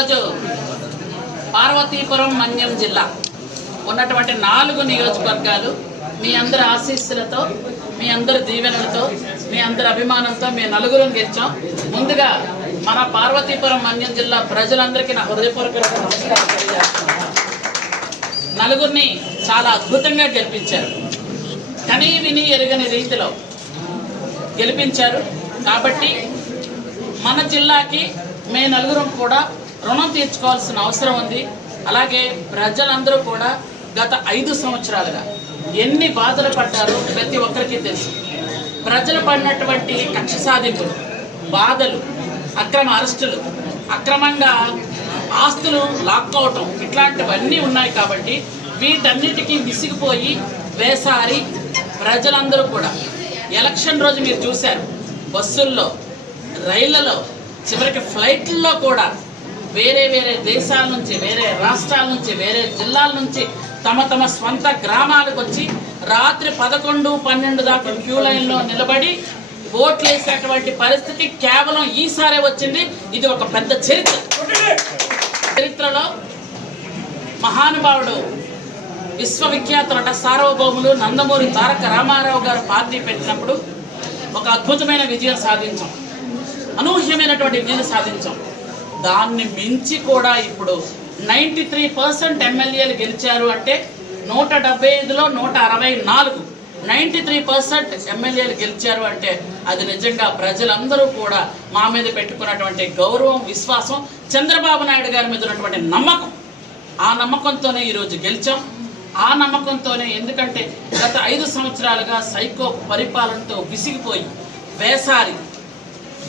ఈరోజు పార్వతీపురం మన్యం జిల్లా ఉన్నటువంటి నాలుగు నియోజకవర్గాలు మీ అందరి ఆశీస్సులతో మీ అందరి దీవెనలతో మీ అందరి అభిమానంతో మీ నలుగురు గెలిచాం. ముందుగా మన పార్వతీపురం మన్యం జిల్లా ప్రజలందరికీ నా హృదయపూర్వక నమస్కారం నలుగురిని చాలా అద్భుతంగా గెలిపించారు. కనీ విని ఎరగని రీతిలో గెలిపించారు. కాబట్టి మన జిల్లాకి మే నలుగురం కూడా రుణం తీర్చుకోవాల్సిన అవసరం ఉంది. అలాగే ప్రజలందరూ కూడా గత ఐదు సంవత్సరాలుగా ఎన్ని బాధలు పడ్డారో ప్రతి ఒక్కరికి తెలుసు. ప్రజలు పడినటువంటి కక్ష సాధింపులు బాధలు అక్రమ అరెస్టులు అక్రమంగా ఆస్తులు లాక్కోవటం ఇట్లాంటివన్నీ ఉన్నాయి కాబట్టి వీటన్నిటికీ విసిగిపోయి వేసారి ప్రజలందరూ కూడా. ఎలక్షన్ రోజు మీరు చూశారు. బస్సుల్లో రైళ్ళలో చివరికి ఫ్లైట్లలో కూడా వేరే వేరే దేశాల నుంచి వేరే రాష్ట్రాల నుంచి వేరే జిల్లాల నుంచి తమ తమ స్వంత గ్రామాలకు వచ్చి రాత్రి పదకొండు పన్నెండు దాకా క్యూ లైన్లో నిలబడి ఓట్లు వేసేటువంటి పరిస్థితి కేవలం ఈసారే వచ్చింది. ఇది ఒక పెద్ద చరిత్ర. చరిత్రలో మహానుభావుడు విశ్వవిఖ్యాత నట సార్వభౌములు నందమూరి తారక రామారావు గారు పార్టీ పెట్టినప్పుడు ఒక అద్భుతమైన విజయం సాధించాం. అనూహ్యమైనటువంటి విజయం సాధించాం. దాన్ని మించి కూడా ఇప్పుడు నైంటీ త్రీ పర్సెంట్ ఎమ్మెల్యేలు గెలిచారు అంటే నూట డెబ్బై ఐదులో నూట అరవై నాలుగు. నైంటీ త్రీ పర్సెంట్ ఎమ్మెల్యేలు గెలిచారు అంటే అది నిజంగా ప్రజలందరూ కూడా మా మీద పెట్టుకున్నటువంటి గౌరవం విశ్వాసం చంద్రబాబు నాయుడు గారి మీద ఉన్నటువంటి నమ్మకం. ఆ నమ్మకంతోనే ఈరోజు గెలిచాం. ఆ నమ్మకంతోనే ఎందుకంటే గత ఐదు సంవత్సరాలుగా సైకో పరిపాలనతో విసిగిపోయి వేసారి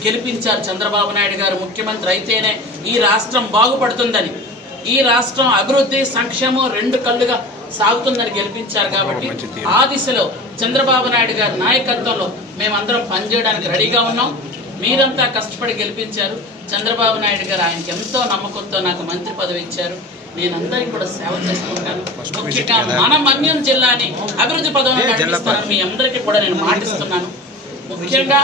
గెలిపించారు చంద్రబాబు నాయుడు గారు ముఖ్యమంత్రి అయితేనే ఈ రాష్ట్రం బాగుపడుతుందని. ఈ రాష్ట్రం అభివృద్ధి సంక్షేమం రెండు కళ్ళుగా సాగుతుందని గెలిపించారు కాబట్టి ఆ దిశలో చంద్రబాబు నాయుడు గారి నాయకత్వంలో మేమందరం పనిచేయడానికి రెడీగా ఉన్నాం. మీరంతా కష్టపడి గెలిపించారు. చంద్రబాబు నాయుడు గారు ఆయనకి ఎంతో నమ్మకంతో నాకు మంత్రి పదవి ఇచ్చారు. నేను అందరికీ కూడా సేవ చేసుకుంటాను ముఖ్యంగా మన మన్యం జిల్లాని అభివృద్ధి పదవిని నడిపిస్తాను మీ అందరికీ కూడా నేను మాటిస్తున్నాను. ముఖ్యంగా